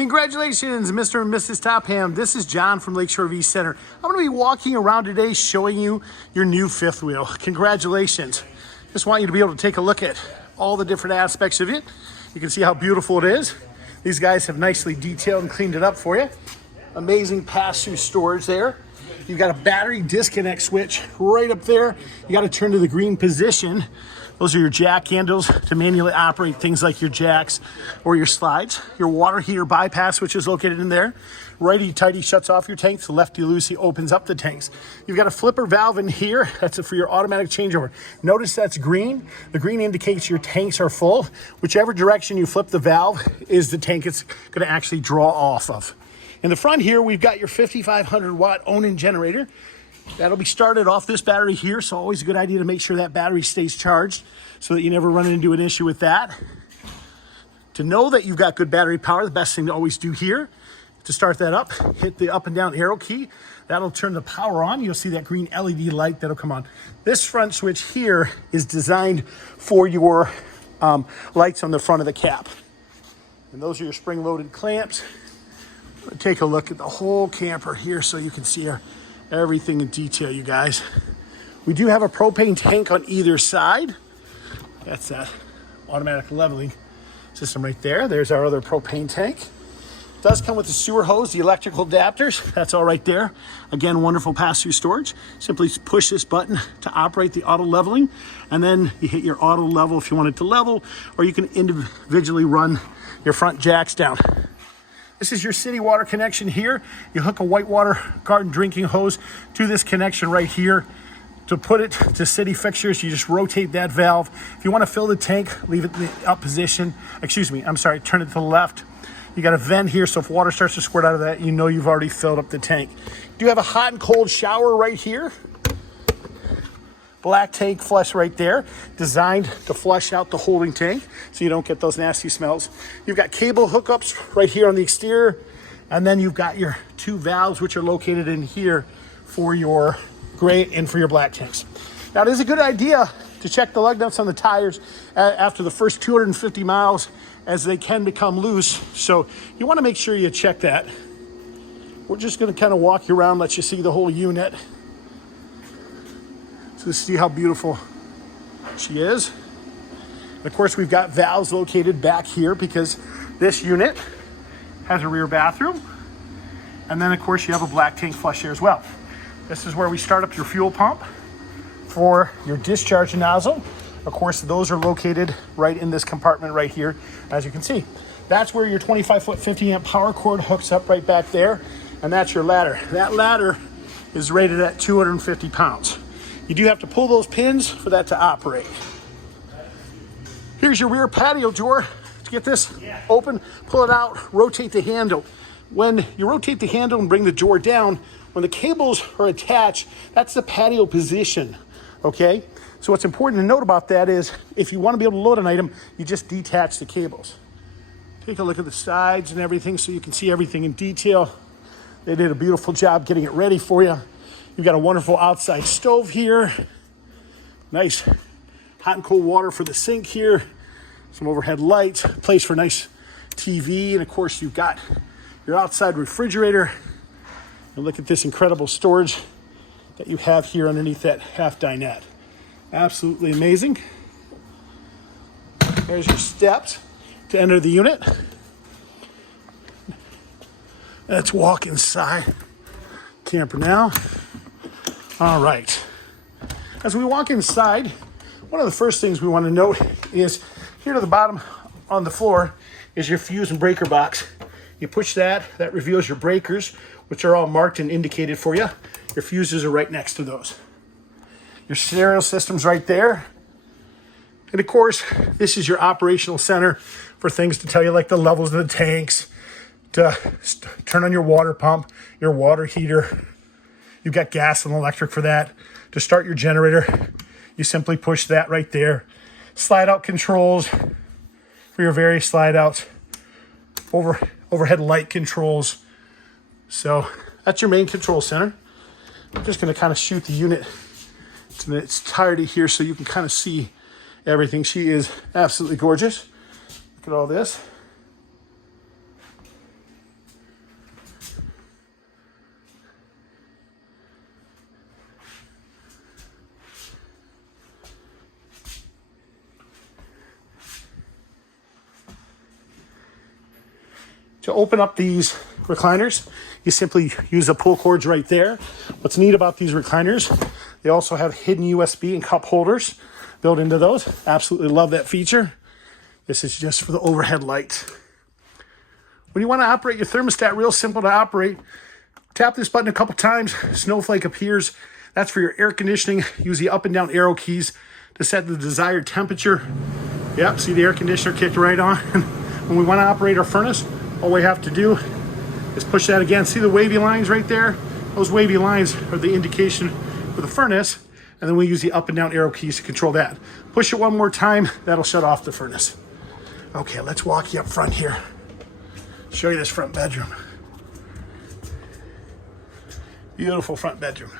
Congratulations, Mr. and Mrs. Topham. This is John from Lakeshore V Center. I'm going to be walking around today showing you your new fifth wheel. Congratulations. Just want you to be able to take a look at all the different aspects of it. You can see how beautiful it is. These guys have nicely detailed and cleaned it up for you. Amazing pass-through storage there. You've got a battery disconnect switch right up there. You got to turn to the green position. Those are your jack handles to manually operate things like your jacks or your slides. Your water heater bypass switch is located in there. Righty-tighty shuts off your tanks. Lefty-loosey opens up the tanks. You've got a flipper valve in here. That's for your automatic changeover. Notice that's green. The green indicates your tanks are full. Whichever direction you flip the valve is the tank it's going to actually draw off of. In the front here, we've got your 5,500 watt Onan generator. That'll be started off this battery here, so always a good idea to make sure that battery stays charged so that you never run into an issue with that. To know that you've got good battery power, the best thing to always do here, to start that up, hit the up and down arrow key. That'll turn the power on. You'll see that green LED light that'll come on. This front switch here is designed for your lights on the front of the cap. And those are your spring-loaded clamps. Take a look at the whole camper here so you can see everything in detail, you guys. We do have a propane tank on either side. That's that automatic leveling system right there. There's our other propane tank. It does come with the sewer hose, the electrical adapters. That's all right there. Again, wonderful pass-through storage. Simply push this button to operate the auto leveling, and then you hit your auto level if you want it to level, or you can individually run your front jacks down. This is your city water connection here. You hook a whitewater garden drinking hose to this connection right here. To put it to city fixtures, you just rotate that valve. If you want to fill the tank, leave it in the up position. Turn it to the left. You got a vent here, so if water starts to squirt out of that, you know you've already filled up the tank. You do have a hot and cold shower right here. Black tank flush right there, designed to flush out the holding tank so you don't get those nasty smells. You've got cable hookups right here on the exterior, and then you've got your two valves which are located in here for your gray and for your black tanks. Now, it is a good idea to check the lug nuts on the tires after the first 250 miles, as they can become loose, so you want to make sure you check that. We're just going to kind of walk you around, let you see the whole unit. So see how beautiful she is. And of course, we've got valves located back here because this unit has a rear bathroom. And then of course you have a black tank flush here as well. This is where we start up your fuel pump for your discharge nozzle. Of course, those are located right in this compartment right here, as you can see. That's where your 25-foot 50-amp power cord hooks up right back there. And that's your ladder. That ladder is rated at 250 pounds. You do have to pull those pins for that to operate. Here's your rear patio door. To get this open, pull it out, rotate the handle. When you rotate the handle and bring the door down, when the cables are attached, that's the patio position, okay? So what's important to note about that is if you want to be able to load an item, you just detach the cables. Take a look at the sides and everything so you can see everything in detail. They did a beautiful job getting it ready for you. You've got a wonderful outside stove here. Nice hot and cold water for the sink here. Some overhead lights, place for nice TV. And of course, you've got your outside refrigerator. And look at this incredible storage that you have here underneath that half dinette. Absolutely amazing. There's your steps to enter the unit. Let's walk inside camper now. All right. As we walk inside, one of the first things we want to note is here to the bottom on the floor is your fuse and breaker box. You push that reveals your breakers, which are all marked and indicated for you. Your fuses are right next to those. Your stereo system's right there. And of course, this is your operational center for things to tell you like the levels of the tanks, to turn on your water pump, your water heater. You've got gas and electric for that. To start your generator, you simply push that right there. Slide out controls for your various slide outs. Overhead light controls. So that's your main control center. I'm just going to kind of shoot the unit in its entirety here so you can kind of see everything. She is absolutely gorgeous. Look at all this. To open up these recliners, you simply use the pull cords right there. What's neat about these recliners, they also have hidden USB and cup holders built into those. Absolutely love that feature. This is just for the overhead light. When you want to operate your thermostat, real simple to operate. Tap this button a couple times, snowflake appears. That's for your air conditioning. Use the up and down arrow keys to set the desired temperature. Yep, see the air conditioner kicked right on. When we want to operate our furnace, all we have to do is push that again. See the wavy lines right there? Those wavy lines are the indication for the furnace. And then we use the up and down arrow keys to control that. Push it one more time, that'll shut off the furnace. Okay, let's walk you up front here. Show you this front bedroom. Beautiful front bedroom.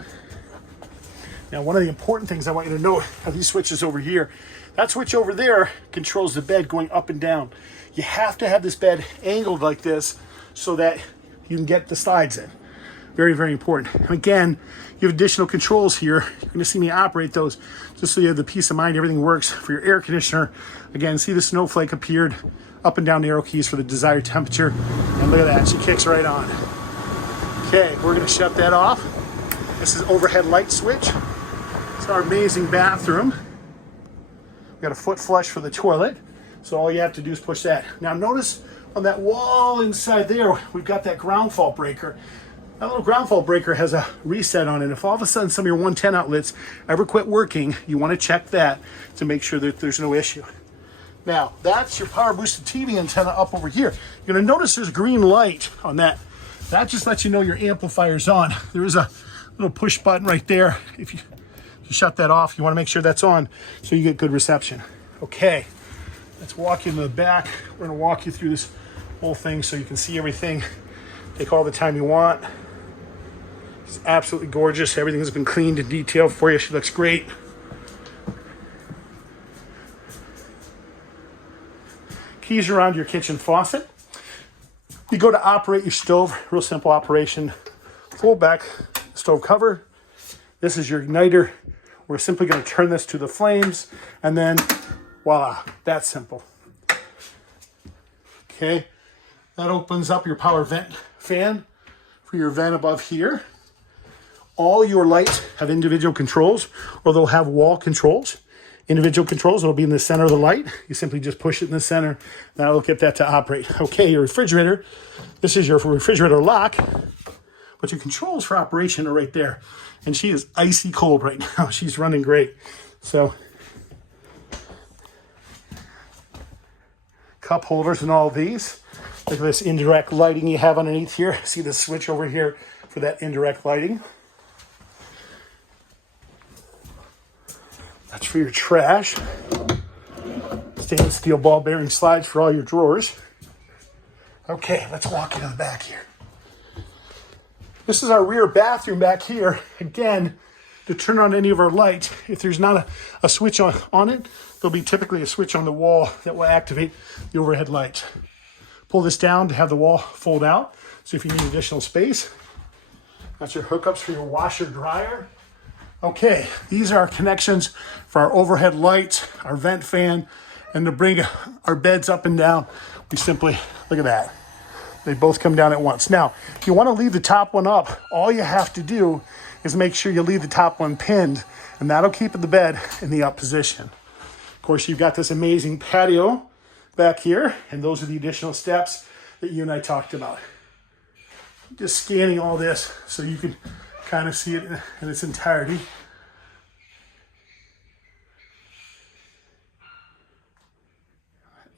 Now, one of the important things I want you to know are these switches over here. That switch over there controls the bed going up and down. You have to have this bed angled like this so that you can get the slides in. Very, very important. And again, you have additional controls here. You're gonna see me operate those just so you have the peace of mind everything works for your air conditioner. Again, see the snowflake appeared, up and down the arrow keys for the desired temperature. And look at that, she kicks right on. Okay, we're gonna shut that off. This is overhead light switch. It's our amazing bathroom. We got a foot flush for the toilet. So all you have to do is push that. Now notice on that wall inside there, we've got that ground fault breaker. That little ground fault breaker has a reset on it. If all of a sudden some of your 110 outlets ever quit working, you want to check that to make sure that there's no issue. Now, that's your power boosted TV antenna up over here. You're going to notice there's a green light on that. That just lets you know your amplifier's on. There is a little push button right there. If you shut that off, you want to make sure that's on so you get good reception. Okay, let's walk you into the back. We're going to walk you through this whole thing so you can see everything. Take all the time you want. It's absolutely gorgeous. Everything's been cleaned and detailed for you. She looks great. Keys are around your kitchen faucet. You go to operate your stove. Real simple operation. Fold back stove cover. This is your igniter. We're simply going to turn this to the flames, and then voila, that's simple. Okay, that opens up your power vent fan for your vent above here. All your lights have individual controls, or they'll have wall controls. Individual controls will be in the center of the light. You simply just push it in the center. That'll get that to operate. Okay, your refrigerator. This is your refrigerator lock, but your controls for operation are right there. And she is icy cold right now. She's running great. So, cup holders and all of these. Look at this indirect lighting you have underneath here. See the switch over here for that indirect lighting. That's for your trash. Stainless steel ball bearing slides for all your drawers. Okay, let's walk into the back here. This is our rear bathroom back here. Again, to turn on any of our lights, if there's not a switch on it, there'll be typically a switch on the wall that will activate the overhead lights. Pull this down to have the wall fold out. So if you need additional space, that's your hookups for your washer dryer. Okay, these are our connections for our overhead lights, our vent fan, and to bring our beds up and down, we simply, look at that. They both come down at once. Now, if you want to leave the top one up, all you have to do is make sure you leave the top one pinned, and that'll keep the bed in the up position. Of course, you've got this amazing patio back here, and those are the additional steps that you and I talked about. Just scanning all this so you can kind of see it in its entirety.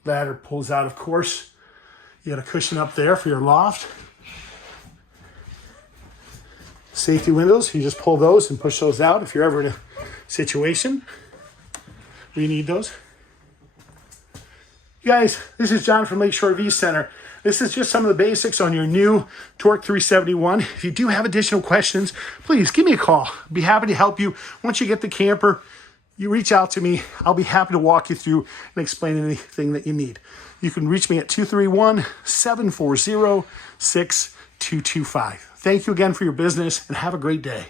Ladder pulls out, of course. You got a cushion up there for your loft. Safety windows, you just pull those and push those out if you're ever in a situation where you need those. You guys, this is John from Lakeshore V Center. This is just some of the basics on your new Torque 371. If you do have additional questions, please give me a call. I'd be happy to help you. Once you get the camper, you reach out to me. I'll be happy to walk you through and explain anything that you need. You can reach me at 231-740-6225. Thank you again for your business, and have a great day.